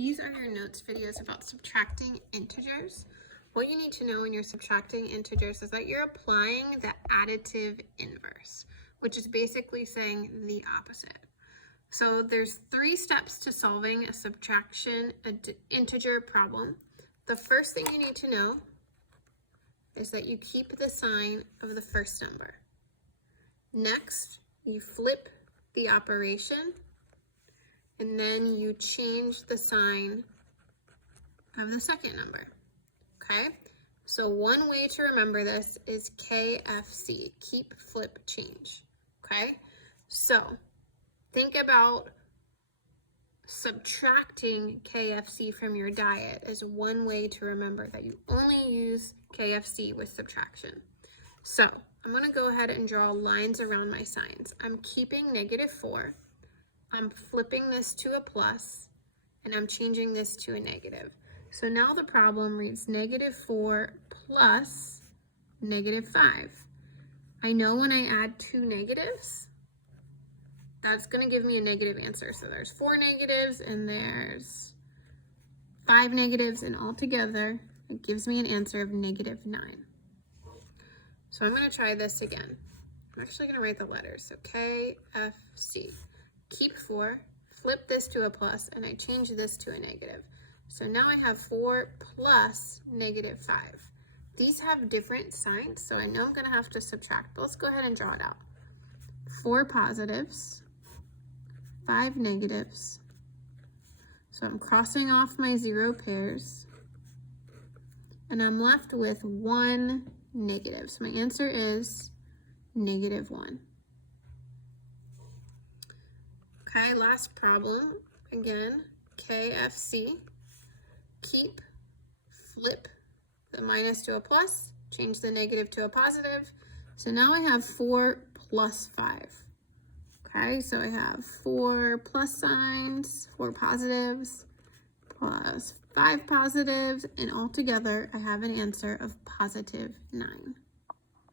These are your notes videos about subtracting integers. What you need to know when you're subtracting integers is that you're applying the additive inverse, which is basically saying the opposite. So there's 3 steps to solving a subtraction integer problem. The first thing you need to know is that you keep the sign of the first number. Next, you flip the operation, and then you change the sign of the second number, okay? So one way to remember this is KFC, keep, flip, change, okay? So think about subtracting KFC from your diet as one way to remember that you only use KFC with subtraction. So I'm gonna go ahead and draw lines around my signs. I'm keeping -4. I'm flipping this to a plus, and I'm changing this to a negative. So now the problem reads -4 plus -5. I know when I add 2 negatives, that's going to give me a negative answer. So there's 4 negatives and there's 5 negatives, and altogether it gives me an answer of -9. So I'm going to try this again. I'm actually going to write the letters. So KFC. Keep 4, flip this to a plus, and I change this to a negative. So now I have 4 plus -5. These have different signs, so I know I'm going to have to subtract, but let's go ahead and draw it out. 4 positives, 5 negatives. So I'm crossing off my 0 pairs, and I'm left with 1 negative. So my answer is -1. Okay, last problem. Again, KFC. Keep, flip the minus to a plus, change the negative to a positive. So now I have 4 plus 5. Okay, so I have 4 plus signs, 4 positives, plus 5 positives, and altogether I have an answer of +9.